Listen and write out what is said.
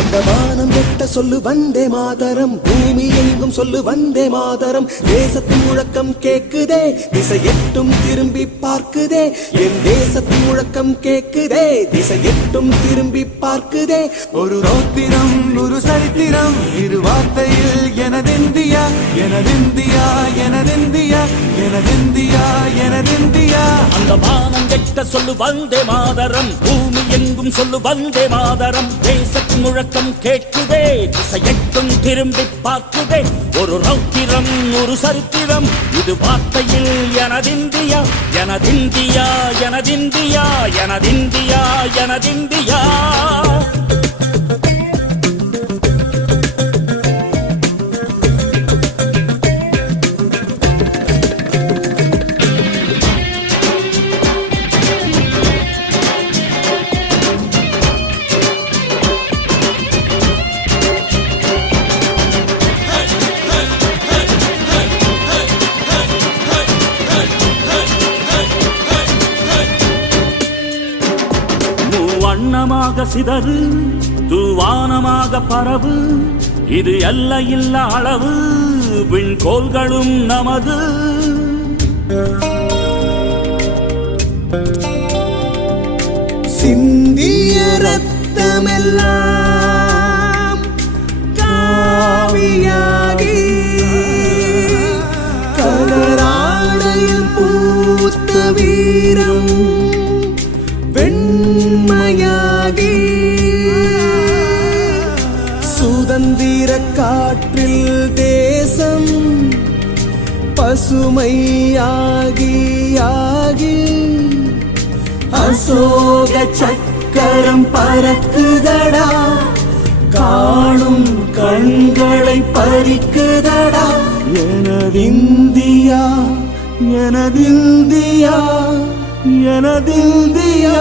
அந்த வானம் எட்ட சொல்லு வந்தே மாதரம், பூமி எங்கும் சொல்லு வந்தே மாதரம். தேசத்தின் முழக்கம் கேக்குதே, திசை எட்டும் திரும்பி பார்க்குதே. என் தேசத்தின் முழக்கம் கேக்குதே, திசை எட்டும் திரும்பி பார்க்குதே. ஒரு ரௌத்திரம் ஒரு சரித்திரம் இரு வார்த்தையில் எனதிந்தியா எனதிந்தியா எனதிந்தியா எனதிந்தியா எனதிந்தியா. அந்த வானம் எட்ட சொல்லு வந்தே மாதரம், பூமி எங்கும் சொல்லு வந்தே மாதரம். தேசத்தின் முழக்கம் கேட்குதே, திசை எட்டும் திரும்பி பார்க்குதே. ஒரு ரௌத்திரம் ஒரு சரித்திரம் இது வார்த்தையில் எனதிந்தியா எனதிந்தியா எனதிந்தியா எனதிந்தியா எனதிந்தியா. வண்ணமாக சிதறு தூவானமாக பரவு, இது எல்லையில்ல அளவு விண்கோள்களும் நமது. சிந்திய ரத்தமெல்லாம் காவியாகி கலராடையில் பூத்த வீரம் வெண்மையாகி சுதந்திர காற்றில் தேசம் பசுமையாகி ஆகி அசோக சக்கரம் பறக்குதடா, காணும் கண்களை பறிக்குதடா. எனதிந்தியா எனதிந்தியா எனதிந்தியா.